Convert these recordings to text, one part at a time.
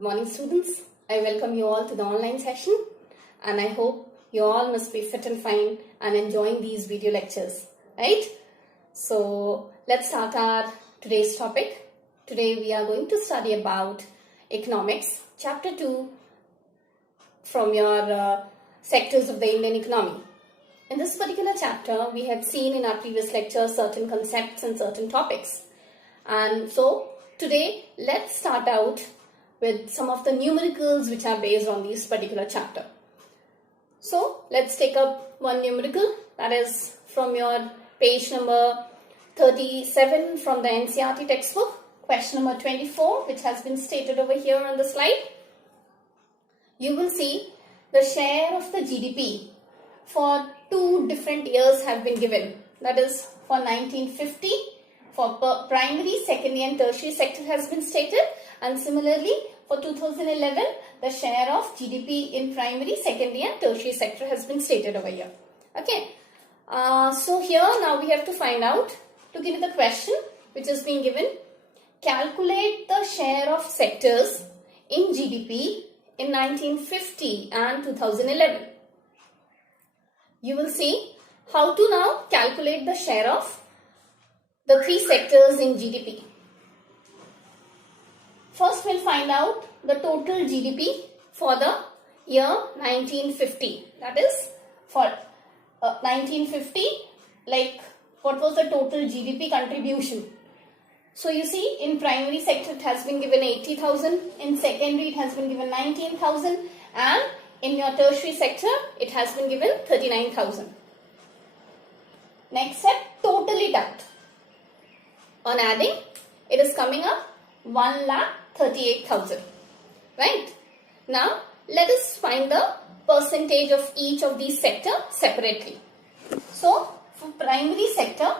Good morning, students. I welcome you all to the online session and I hope you all must be fit and fine and enjoying these video lectures, right? So let's start our today's topic. Today we are going to study about Economics, Chapter 2 from your sectors of the Indian economy. In this particular chapter, we had seen in our previous lecture certain concepts and certain topics. And so today, let's start out with some of the numericals which are based on this particular chapter. So let's take up one numerical, that is from your page number 37 from the NCERT textbook, question number 24, which has been stated over here on the slide. You will see the share of the GDP for two different years have been given. That is for 1950, for primary, secondary and tertiary sector has been stated, and similarly for 2011, the share of GDP in primary, secondary and tertiary sector has been stated over here. Okay. So here now we have to find out, to give you the question which is being given, calculate the share of sectors in GDP in 1950 and 2011. You will see how to now calculate the share of the three sectors in GDP. First, we'll find out the total GDP for the year 1950. That is, for 1950, like what was the total GDP contribution? So you see, in primary sector it has been given 80,000, in secondary it has been given 19,000, and in your tertiary sector it has been given 39,000. Next step, total it out. On adding, it is coming up 1,38,000. Right? Now, let us find the percentage of each of these sectors separately. So, for primary sector,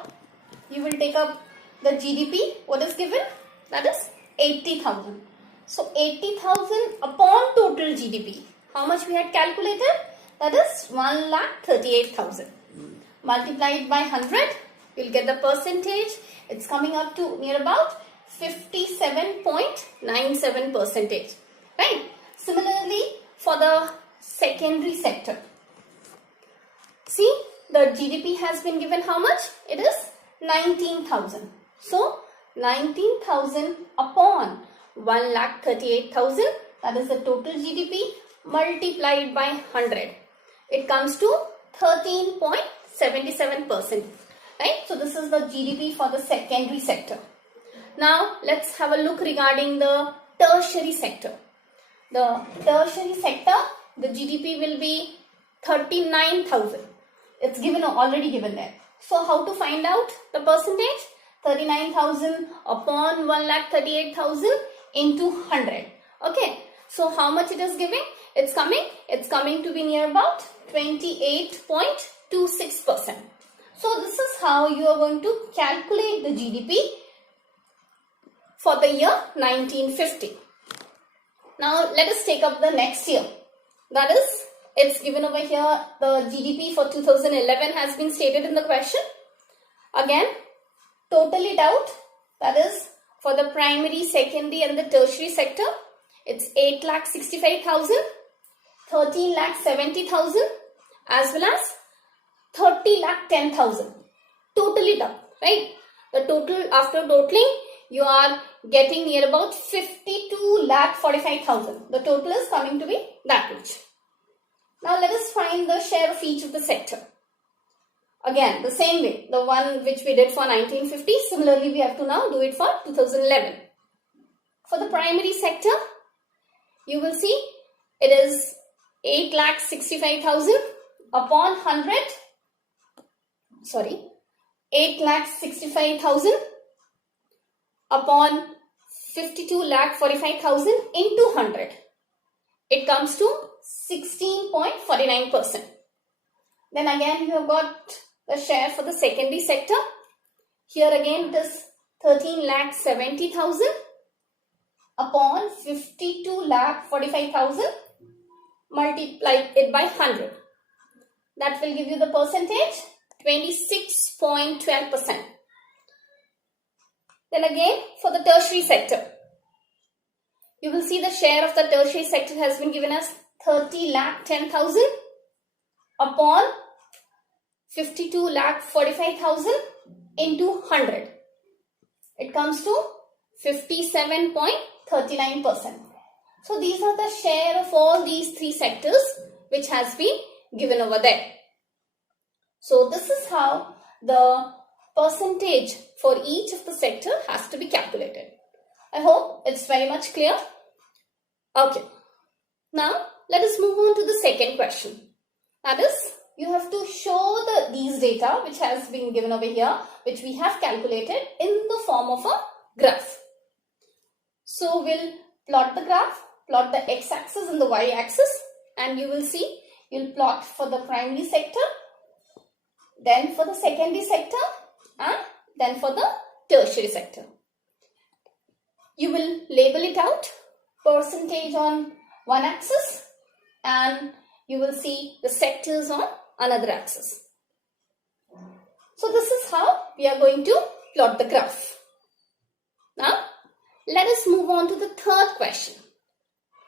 you will take up the GDP, what is given? That is 80,000. So, 80,000 upon total GDP. How much we had calculated? That is 1,38,000. Multiplied by 100, you will get the percentage. It's coming up to near about 57.97%. Right? Similarly, for the secondary sector, see, the GDP has been given how much? It is 19,000. So, 19,000 upon 1,38,000, that is the total GDP, multiplied by 100. It comes to 13.77%. Right? So, this is the GDP for the secondary sector. Now, let's have a look regarding the tertiary sector. The tertiary sector, the GDP will be 39,000. It's given, already given there. So, how to find out the percentage? 39,000 upon 1,38,000 into 100. Okay. So, how much it is giving? It's coming to be near about 28.26%. So, this is how you are going to calculate the GDP for the year 1950. Now, let us take up the next year. That is, it's given over here, the GDP for 2011 has been stated in the question. Again, total it out. That is, for the primary, secondary and the tertiary sector, it's 8,65,000, 13,70,000 as well as 30,10,000. Total it up, right? The total, after totaling, you are getting near about 52,45,000. The total is coming to be that much. Now let us find the share of each of the sector. Again, the same way, the one which we did for 1950, similarly we have to now do it for 2011. For the primary sector, you will see it is 8,65,000 upon 100. Sorry, 8,65,000 upon 52,45,000 into 100. It comes to 16.49%. Then again you have got the share for the secondary sector. Here again it is 13,70,000 upon 52,45,000. Multiply it by 100. That will give you the percentage 26.12%. Then again for the tertiary sector, You will see the share of the tertiary sector has been given as 30,10,000 upon 52,45,000 into 100. It comes to 57.39%. So these are the share of all these three sectors which has been given over there. So this is how the percentage for each of the sector has to be calculated. I hope it's very much clear. Okay. Now let us move on to the second question. That is, you have to show these data which has been given over here, which we have calculated in the form of a graph. So we'll plot the graph, plot the x-axis and the y-axis, and you will see you'll plot for the primary sector, then for the secondary sector, and then for the tertiary sector. You will label it out, percentage on one axis, and you will see the sectors on another axis. So this is how we are going to plot the graph. Now let us move on to the third question.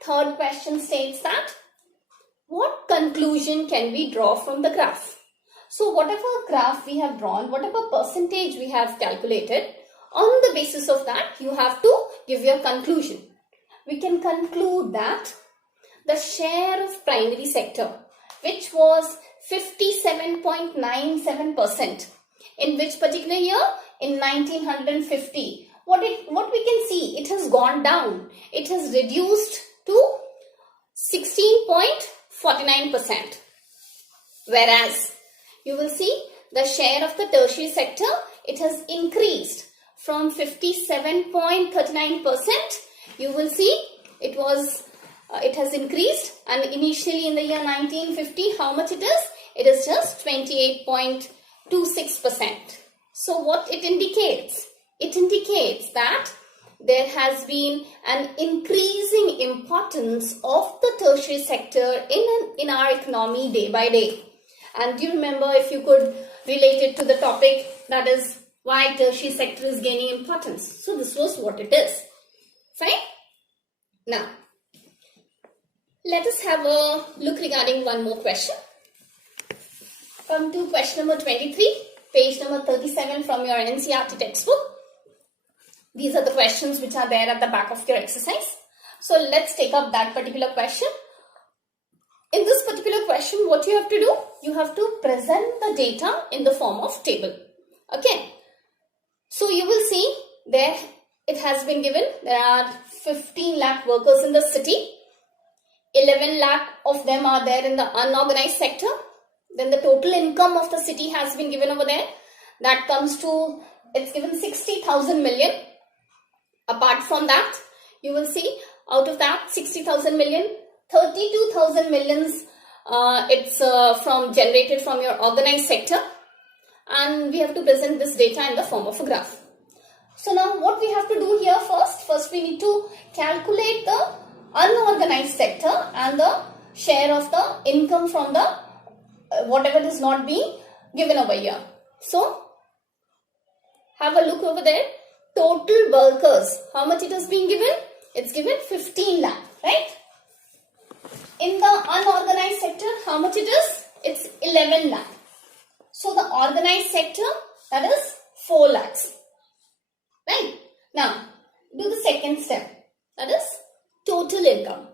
Third question states that what conclusion can we draw from the graph? So whatever graph we have drawn, whatever percentage we have calculated, on the basis of that you have to give your conclusion. We can conclude that the share of primary sector, which was 57.97%, in which particular year? In 1950. What we can see, it has gone down. It has reduced to 16.49%. Whereas you will see the share of the tertiary sector, it has increased from 57.39%. You will see it has increased, and initially in the year 1950, how much it is? It is just 28.26%. So what it indicates? It indicates that there has been an increasing importance of the tertiary sector in our economy day by day. And do you remember, if you could relate it to the topic, that is why tertiary sector is gaining importance. So this was what it is. Fine? Now, let us have a look regarding one more question. Come to question number 23, page number 37 from your NCERT textbook. These are the questions which are there at the back of your exercise. So let's take up that particular question. In this particular question, what you have to do? You have to present the data in the form of table. Okay. So you will see there it has been given. There are 15 lakh workers in the city. 11 lakh of them are there in the unorganized sector. Then the total income of the city has been given over there. That comes to, it's given 60,000 million. Apart from that, you will see out of that 60,000 million, 32,000 millions it's generated from your organized sector, and we have to present this data in the form of a graph. So now what we have to do here first we need to calculate the unorganized sector and the share of the income from the whatever is not being given over here. So have a look over there. Total workers, how much it is being given? It's given 15 lakh, right? In the unorganized sector, how much it is? It's 11 lakh. So the organized sector, that is 4 lakhs. Right? Now, do the second step. That is total income.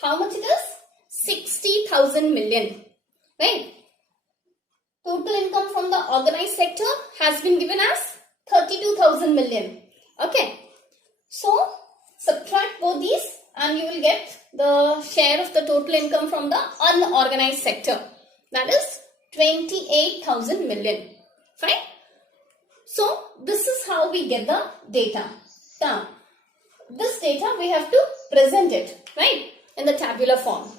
How much it is? 60,000 million. Right? Total income from the organized sector has been given as 32,000 million. Okay. So, subtract both these and you will get the share of the total income from the unorganized sector. That is 28,000 million. Fine. So, this is how we get the data. Now, this data we have to present it, right, in the tabular form.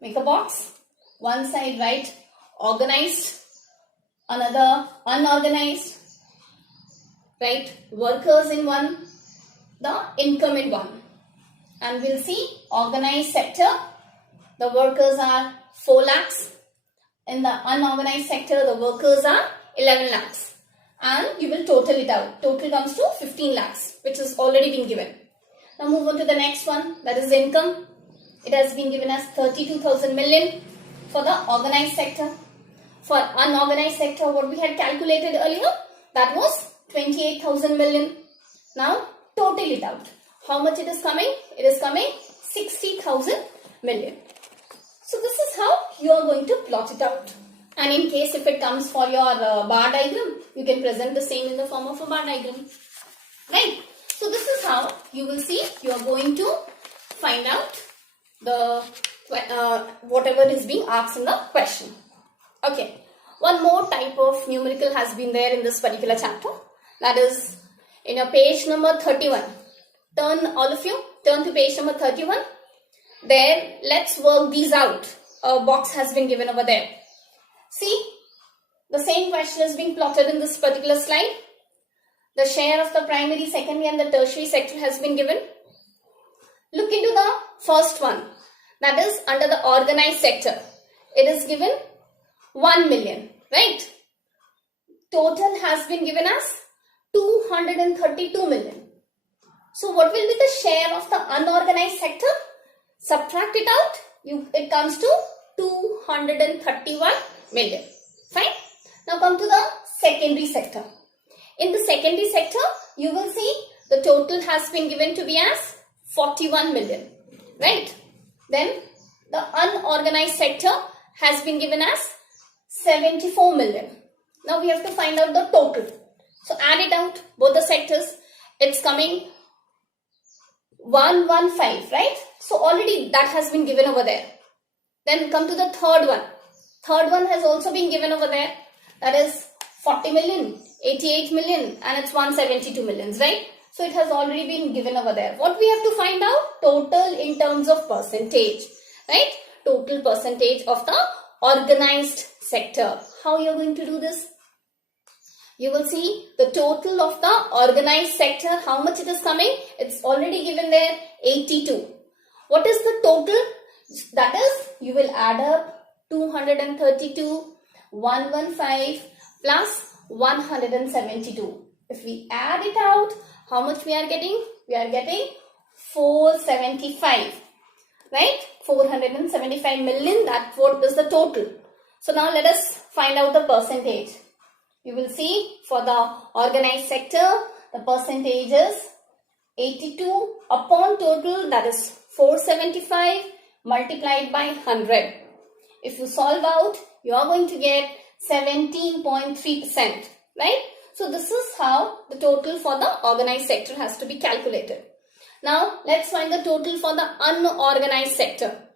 Make a box. One side write organized, another unorganized, right, workers in one, the income in one. And we'll see organized sector, the workers are 4 lakhs. In the unorganized sector, the workers are 11 lakhs. And you will total it out. Total comes to 15 lakhs, which has already been given. Now move on to the next one, that is income. It has been given as 32,000 million for the organized sector. For unorganized sector, what we had calculated earlier, that was 28,000 million. Now total it out. How much it is coming? It is coming 60,000 million. So this is how you are going to plot it out. And in case if it comes for your bar diagram, you can present the same in the form of a bar diagram. Right? So this is how you will see you are going to find out the whatever is being asked in the question. Okay. One more type of numerical has been there in this particular chapter. That is in your page number 31. All of you, turn to page number 31. There, let's work these out. A box has been given over there. See, the same question is being plotted in this particular slide. The share of the primary, secondary and the tertiary sector has been given. Look into the first one. That is under the organized sector. It is given 1 million, right? Total has been given as 232 million. So what will be the share of the unorganized sector? Subtract it out. It comes to 231 million. Fine. Now come to the secondary sector. In the secondary sector, you will see the total has been given to be as 41 million. Right. Then the unorganized sector has been given as 74 million. Now we have to find out the total. So add it out, both the sectors. It's coming 115, right? So already that has been given over there. Then come to the third one. Third one has also been given over there. That is 40 million, 88 million and it's 172 millions, right? So it has already been given over there. What we have to find out? Total in terms of percentage, right? Total percentage of the organized sector. How you are going to do this? You will see the total of the organized sector, how much it is coming. It's already given there, 82. What is the total? That is, you will add up 232, 115 plus 172. If we add it out, how much we are getting? We are getting 475, right? 475 million, that's what is the total. So now let us find out the percentage. You will see for the organized sector, the percentage is 82 upon total, that is 475 multiplied by 100. If you solve out, you are going to get 17.3%, right? So this is how the total for the organized sector has to be calculated. Now let's find the total for the unorganized sector.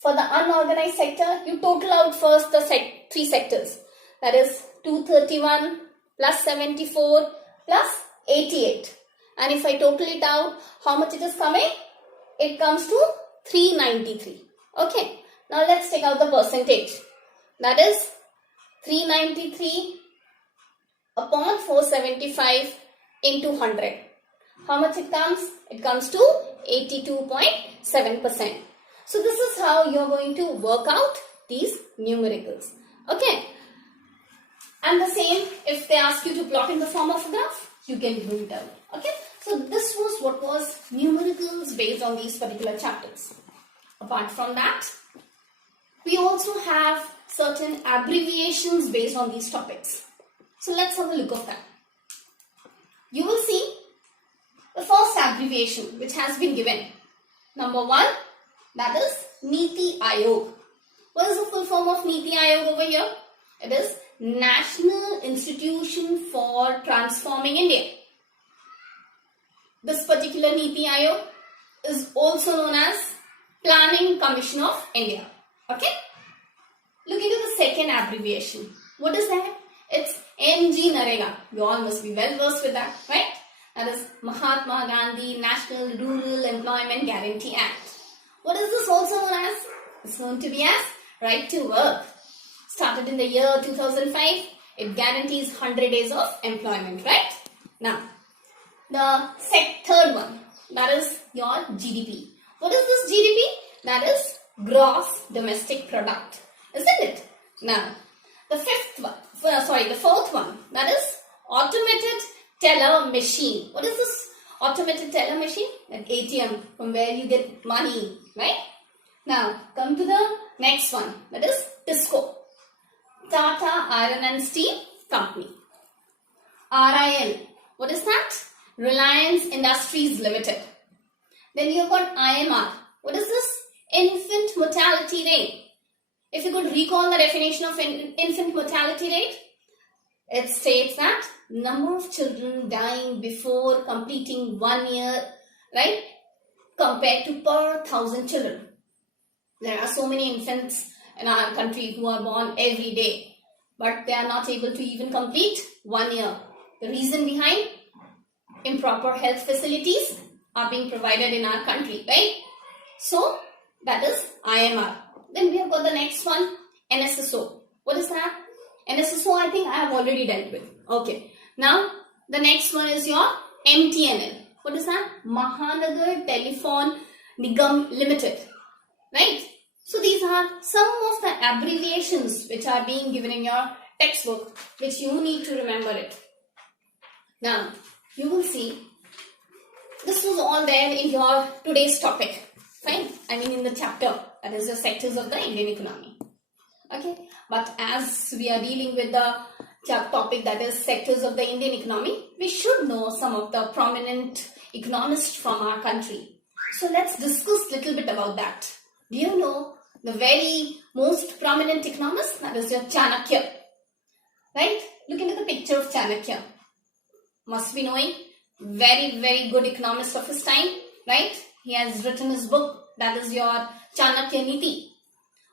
For the unorganized sector, you total out first the three sectors. That is 231 plus 74 plus 88. And if I total it out, how much it is coming? It comes to 393. Okay. Now let's take out the percentage. That is 393 upon 475 into 100. How much it comes? It comes to 82.7%. So this is how you are going to work out these numericals. Okay. And the same, if they ask you to plot in the form of a graph, you can do it out. Okay. So this was what was numericals based on these particular chapters. Apart from that, we also have certain abbreviations based on these topics. So let's have a look at that. You will see the first abbreviation which has been given. Number 1, that is Niti Aayog. What is the full form of Niti Aayog over here? It is National Institution for Transforming India. This particular Niti Aayog is also known as Planning Commission of India. Okay. Look into the second abbreviation. What is that? It's MG Narega. You all must be well versed with that, right? That is Mahatma Gandhi National Rural Employment Guarantee Act. What is this also known as? It's known to be as Right to Work. Started in the year 2005. It guarantees 100 days of employment, right? Now, the third one, that is your GDP. What is this GDP? That is Gross Domestic Product, isn't it? Now, the fourth one, that is Automated Teller Machine. What is this automated teller machine, an ATM from where you get money, right? Now come to the next one, that is TISCO, Tata Iron and Steel Company. RIL, what is that? Reliance Industries Limited. Then you've got IMR. What is this? Infant mortality rate. If you could recall the definition of infant mortality rate, it states that number of children dying before completing 1 year, right, compared to per 1,000 children. There are so many infants in our country who are born every day, but they are not able to even complete 1 year. The reason behind, improper health facilities are being provided in our country, right? So that is IMR. Then we have got the next one, NSSO. What is that? NSSO, I think I have already dealt with. Okay. Now the next one is your MTNL. What is that? Mahanagar Telephone Nigam Limited. Right? So these are some of the abbreviations which are being given in your textbook, which you need to remember it. Now you will see this was all there in your today's topic. Fine? I mean in the chapter, that is the sectors of the Indian economy. Okay? But as we are dealing with the topic that is sectors of the Indian economy, we should know some of the prominent economists from our country. So let's discuss a little bit about that. Do you know the very most prominent economist? That is your Chanakya. Right? Look into the picture of Chanakya. Must be knowing. Very, very good economist of his time. Right? He has written his book. That is your Chanakya Niti.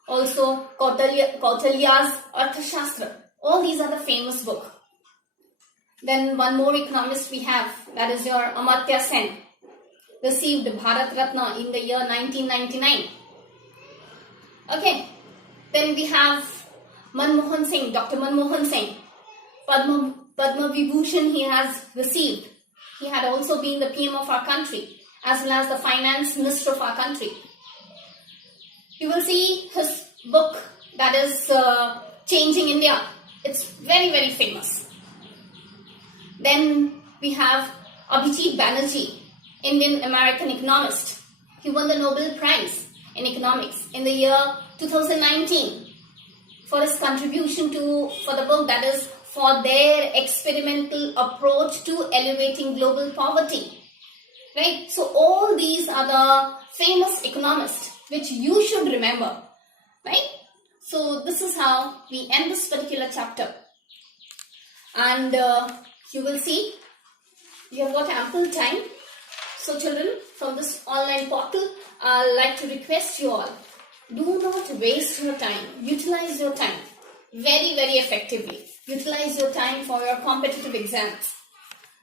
Also Kautilya's Arthashastra. All these are the famous book. Then one more economist we have. That is your Amartya Sen. Received Bharat Ratna in the year 1999. Okay, then we have Manmohan Singh, Dr. Manmohan Singh. Padma Vibhushan he has received. He had also been the PM of our country as well as the finance minister of our country. You will see his book, that is Changing India. It's very, very famous. Then we have Abhijit Banerjee, Indian American economist. He won the Nobel Prize in economics in the year 2019 for his contribution for the book that is For Their Experimental Approach to Elevating Global Poverty. Right? So all these are the famous economists which you should remember. Right? So this is how we end this particular chapter. And you will see you have got ample time. So children, from this online portal, I'd like to request you all, do not waste your time. Utilize your time very, very effectively. Utilize your time for your competitive exams.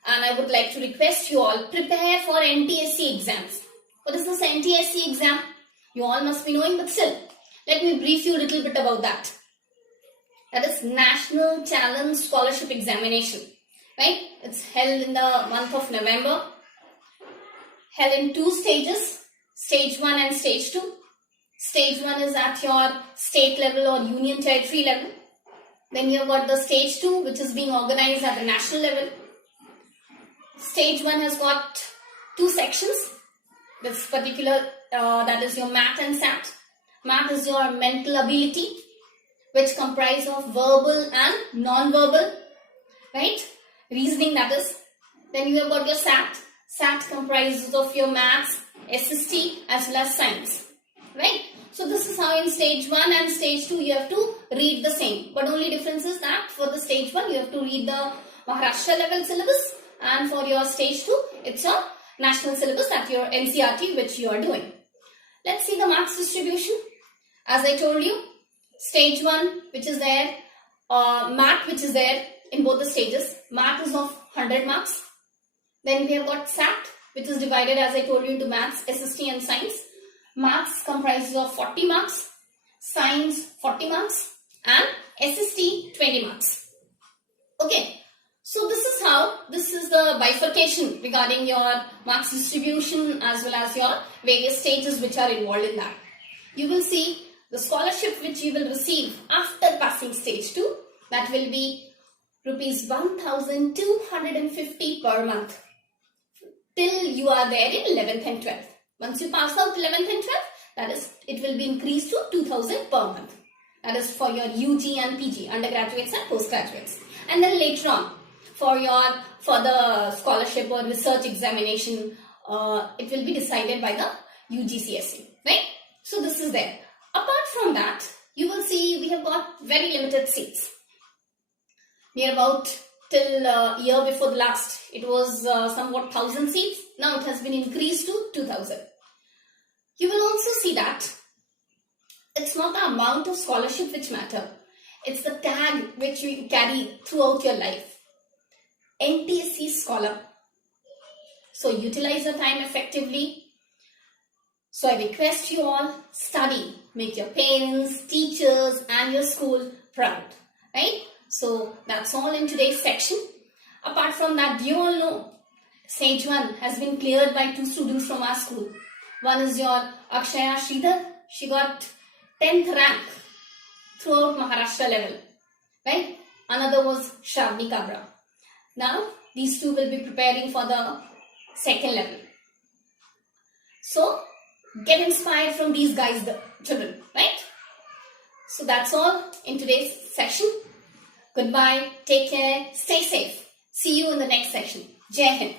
And I would like to request you all, prepare for NTSC exams. What is this NTSC exam? You all must be knowing, but still, let me brief you a little bit about that. That is National Talent Scholarship Examination. Right? It's held in the month of November. Held in 2 stages, stage 1 and stage 2. Stage 1 is at your state level or union territory level. Then you have got the stage 2, which is being organized at the national level. Stage 1 has got 2 sections. This particular, that is your math and SAT. Math is your mental ability, which comprise of verbal and non-verbal, right? Reasoning, that is. Then you have got your SAT. SAT comprises of your maths, SST as well as science, right? So this is how in stage 1 and stage 2 you have to read the same. But only difference is that for the stage 1 you have to read the Maharashtra level syllabus, and for your stage 2 it's a national syllabus, that your NCRT which you are doing. Let's see the marks distribution. As I told you, stage 1 which is there, math which is there in both the stages. Math is of 100 marks. Then we have got SAT, which is divided, as I told you, into maths, SST and science. Maths comprises of 40 marks, science 40 marks and SST 20 marks. Okay, so this is the bifurcation regarding your marks distribution as well as your various stages which are involved in that. You will see the scholarship which you will receive after passing stage 2, that will be rupees 1,250 per month. till you are there in 11th and 12th. Once you pass out 11th and 12th, that is, it will be increased to 2,000 per month. That is for your UG and PG, undergraduates and postgraduates. And then later on, for the scholarship or research examination, it will be decided by the UGCSE, right? So this is there. Apart from that, you will see we have got very limited seats. Near about till year before the last, it was somewhat 1,000 seats. Now it has been increased to 2,000. You will also see that it's not the amount of scholarship which matter. It's the tag which you carry throughout your life. NTSC scholar. So utilize your time effectively. So I request you all, study. Make your parents, teachers and your school proud. Right? So that's all in today's section. Apart from that, you all know Stage 1 has been cleared by 2 students from our school. One is your Akshaya Sridhar. She got 10th rank throughout Maharashtra level. Right? Another was Shravani Kabra. Now, these two will be preparing for the 2nd level. So, get inspired from these guys, the children. Right? So, that's all in today's session. Goodbye. Take care. Stay safe. See you in the next session. Jai Hind.